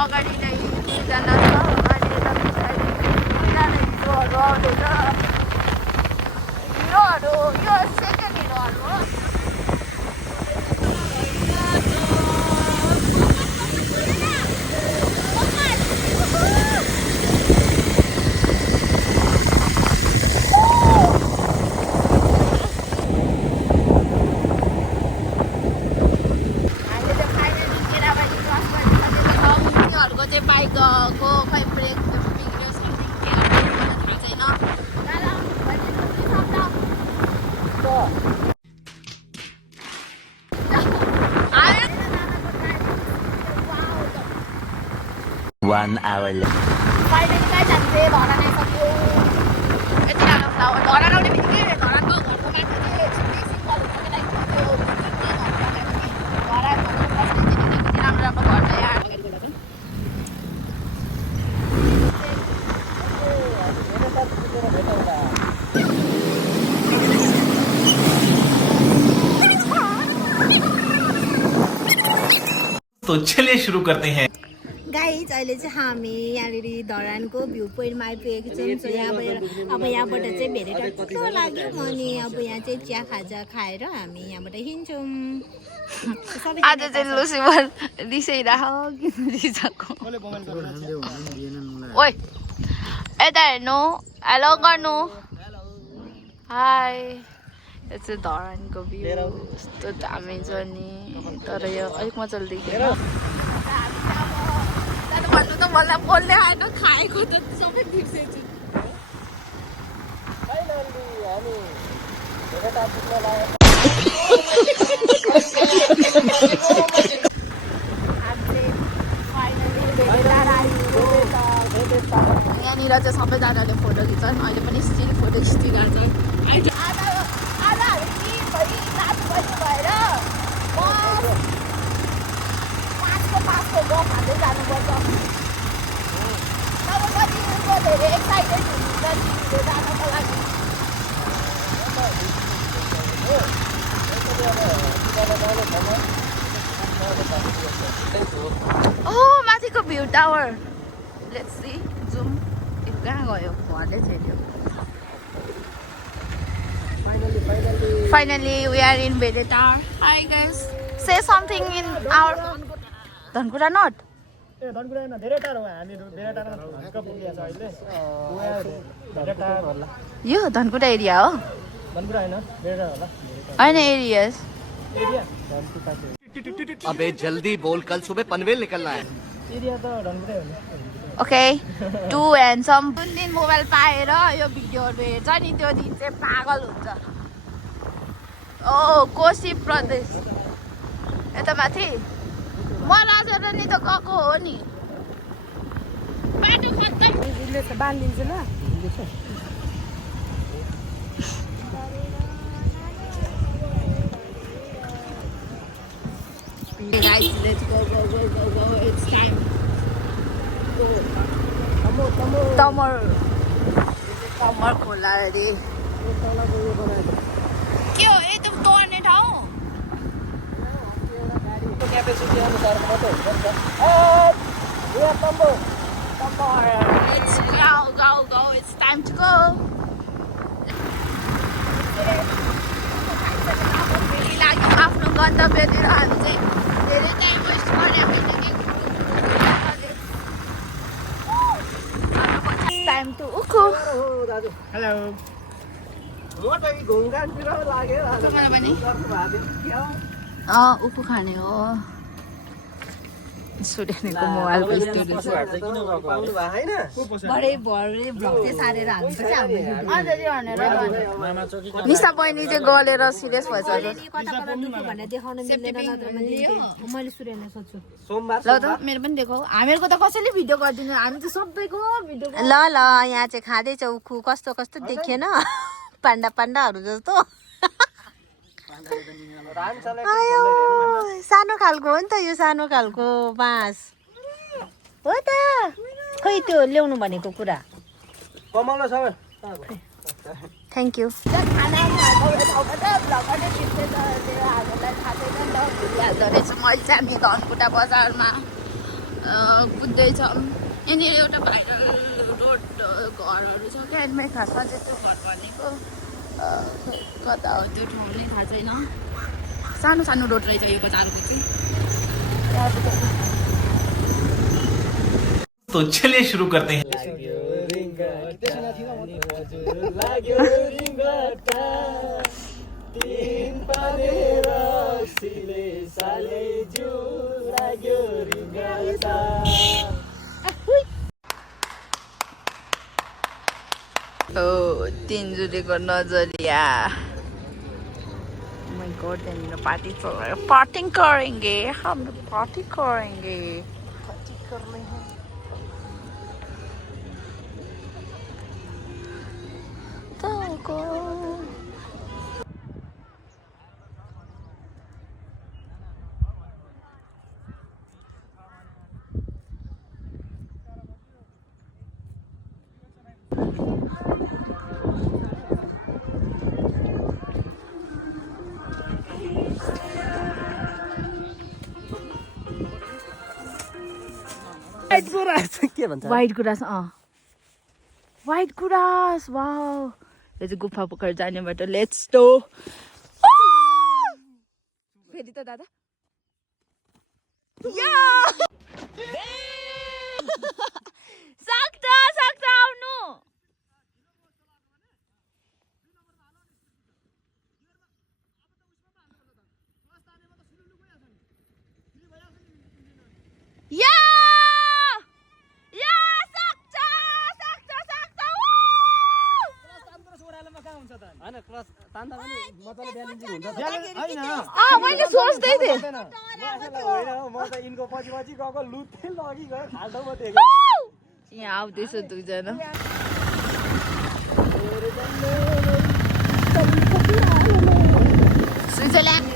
अगाडि नै दुईजना छ अनि यता पछाडि दुईजना हिरोहरू आउँदैछ हिरोहरू यो सेकेन्ड हिरोहरू हो बाइकको खै ब्रेक बिग्रियो समथिङ के थाहा छैन One hour later. Finally guys हामीले धरान आइसक्यो यति राम्रो धरान आउने बित्तिकै धरानको घरको मान्छे चाहिँ छिट्टै सिक्कल हुन्छ कि लाइक त्यो धरान भन्नु बस्ने चाहिँ कति राम्रो राम्रो घर छ यहाँ तो चलिए शुरू करते हैं गाइज अहिले चाहिँ हामी यहाँनिर धरानको भ्यू पोइन्टमा आइपुगेको छौँ सो अब यहाँबाट चाहिँ भेरेर कस्तो लाग्यो अनि अब यहाँ चाहिँ चिया खाजा खाएर हामी यहाँबाट हिँड्छौँ आज चाहिँ लुसिफर रिसाइरह किन रिसाएको ओइ यता हेर्नु हेलो गर्नु हाई यो चाहिँ धरानको भ्यू यस्तो दामी छ नि तर यो अलिक मजाले देखेन भन्नु त मलाई बोल्ने आएन खाएको त सबै बिर्सेछु यहाँनिर चाहिँ सबैजनाले फोटो खिच्छन् अहिले पनि स्टिल फोटो खिचिरहेको छ पाँचको गफ हाल्दै जानुपर्छ तब कतिको धेरै एक्साइटेड हुनुहुन्छ त्यो जानको लागि ओह माथिको view tower let's see zoom कहाँ गयो घरले छेड्यो Finally we are in Veretar. Hi guys. Say something in our Dhankuta not a Dhankuta हैन धेरै टाढो हामीहरु धेरै टाढो हक्क पुगेछ अहिले धेरै टाढो होला यो धनकुटा एरिया हो धनकुटा हैन धेरै टाढो होला हैन एरियास एरिया अबे जल्दी बोल कल सुबह पनवेल निकलना है एरिया त धनकुटा हो नि ओके टु ह्यान्डसम जुन दिन मोबाइल पाएर यो भिडियोहरु हेर्छ नि त्यो दिन चाहिँ पागल हुन्छ ओ कोशी प्रदेश यता माथि म राजेर नि त गएको हो नि बाटो खत्तम इले त बान्दिन्छ ल Guys, let's go. It's time. तमर खोला अरे के हो ए तुम तोड्ने ठाउँ क्यापेसिटी अनुसार मात्रै हुन्छ It's go. It's time to go. आफ्नो गन्तव्यतिर हामी चाहिँ धेरै टाइम वेस्ट गरे होइन कि टाइम टु उखु हेलो म त घुमगानतिर लाग्यो उखु खाने हो सुडेनेको मोबाइलको स्टोरी भरे भ्लग चाहिँ सारेर हाल्नुपर्छ निशा बहिनी चाहिँ गलेर सिरियस भएछ ल त मेरो पनि देखाऊ हामीहरूको त कसैले भिडियो गरिदिनु हामी त सबैको भिडियो ल यहाँ चाहिँ खाँदैछ उखु कस्तो कस्तो देखेन पाण्डाहरू जस्तो सानो खालको हो नि त यो सानो खालको बाँस हो त खै त्यो ल्याउनु भनेको कुरा थ्याङ्क यू मैले चाहिँ धनकुटा बजारमा कुद्दैछौँ। यहाँनिर एउटा भाइरल रोड घरहरू छ क्या, अनि मैले खासमा चाहिँ त्यो घर भनेको कता हो त्यो ठाउँ नै थाहा छैन। सानो सानो रोड रहेछ यो बजारको चाहिँ। तो चलिए शुरू करते हैं। तिनजुलीको नजरिया। My God, त्यहाँनिर पार्टी चल रहा है। पार्टी करेंगे हम, पार्टी करेंगे। पार्टी करने हैं। White grass, white grass, wow. There's a गुफा पकड़ जाने बाटो. Let's go. फेरि त दादा. Yeah. सक्छ आउनु. मैले सोच्दै थिएँ यहाँ आउँदैछ दुईजना स्विजरल्यान्ड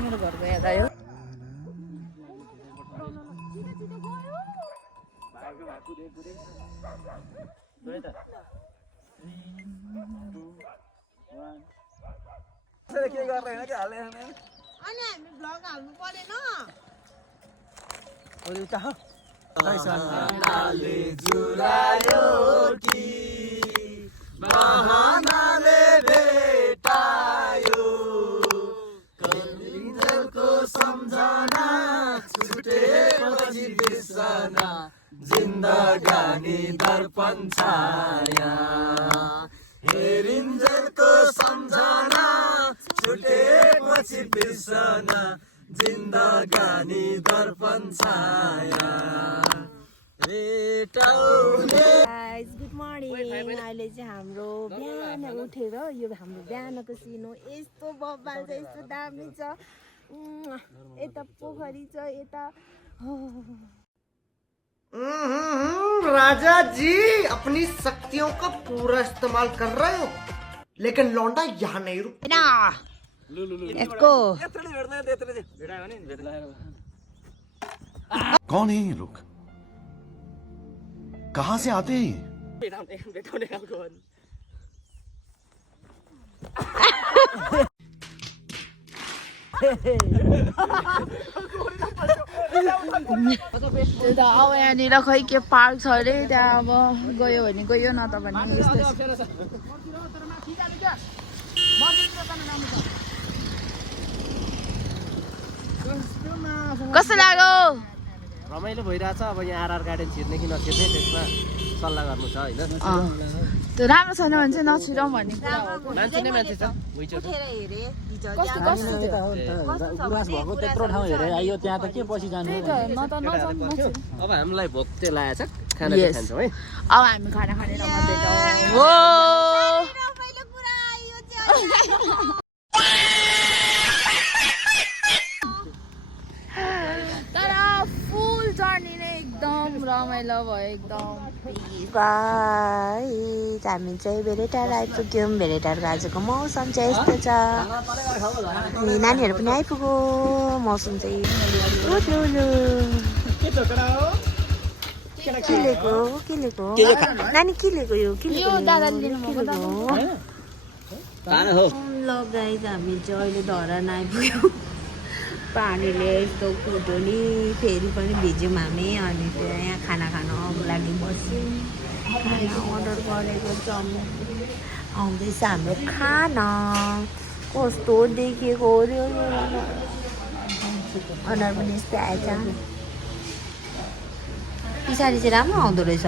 मेरो घरको याद आयो के गर्दैन के हाले अनि हामी भ्लग हाल्नु परेन अरे उता बहानाले जुरायो कि बहानाले भेटायो कलिजलको सम्झना छुटेपछि बिर्सना जिन्दगानी दर्पण छाया हेरिन्जेलको सम्झना छुटेपछि बिर्सना जिन्दगानी दर्पण छाया गाइस गुड मर्निङ अहिले चाहिँ हाम्रो बिहान उठेर यो हाम्रो बिहानको सिन हो यस्तो बब्बाल छ यस्तो दामी छ यता पोखरी छ यता राजा जी अपनी शक्तियों का पूरा इस्तेमाल कर रहे हो लेकिन लौंडा यहाँ नहीं रुक यसको कौन है ये लोग? कहाँ से आते हैं? त्यो त अब यहाँनिर खै के पार्क छ अरे त्यहाँ अब गयो भने गयो न त भने यस्तै कस्तो लाग्यो रमाइलो भइरहेछ अब यहाँ आरआर गार्डन छिर्ने कि नछिर्ने त्यसमा सल्लाह गर्नु छ हैन त्यो राम्रो छैन भने चाहिँ नछिरौँ भन्ने कुरा हो मान्छे नै मान्छे छ उठेर हेरे हिजो कस्तो कस्तो थियो गुरास भएको त्यत्रो ठाउँ हेरे आयो त्यहाँ त के पछि जानु त्यही त न त नजाउँ नछिरौँ अब हामीलाई भोक चाहिँ लागेछ खाना चाहिँ खान्छौँ है अब हामी खाना खाने ठाउँमा भेटौँ रमाइलो कुरा यो चाहिँ तर फुल जर्नी नै एकदम रमाइलो भयो एकदम गाइस हामी चाहिँ भेरेटार आइपुग्यौँ भेरेटारको आजको मौसम चाहिँ यस्तो छ अनि नानीहरू पनि आइपुग्यो मौसम चाहिँ के लिएको नानी के लिएको यो के लिएको ल गाइस हामी चाहिँ अहिले धरान आइपुग्यौँ पानीले यस्तो कुट्यो नि फेरि पनि भिज्यौँ हामी अनि यहाँ खाना खानको लागि बस्यौँ खाना अर्डर गरेको छौँ आउँदैछ हाम्रो खाना कस्तो देखेको हो रे अनुहार पनि यस्तै आएछ पछाडि चाहिँ राम्रो आउँदो रहेछ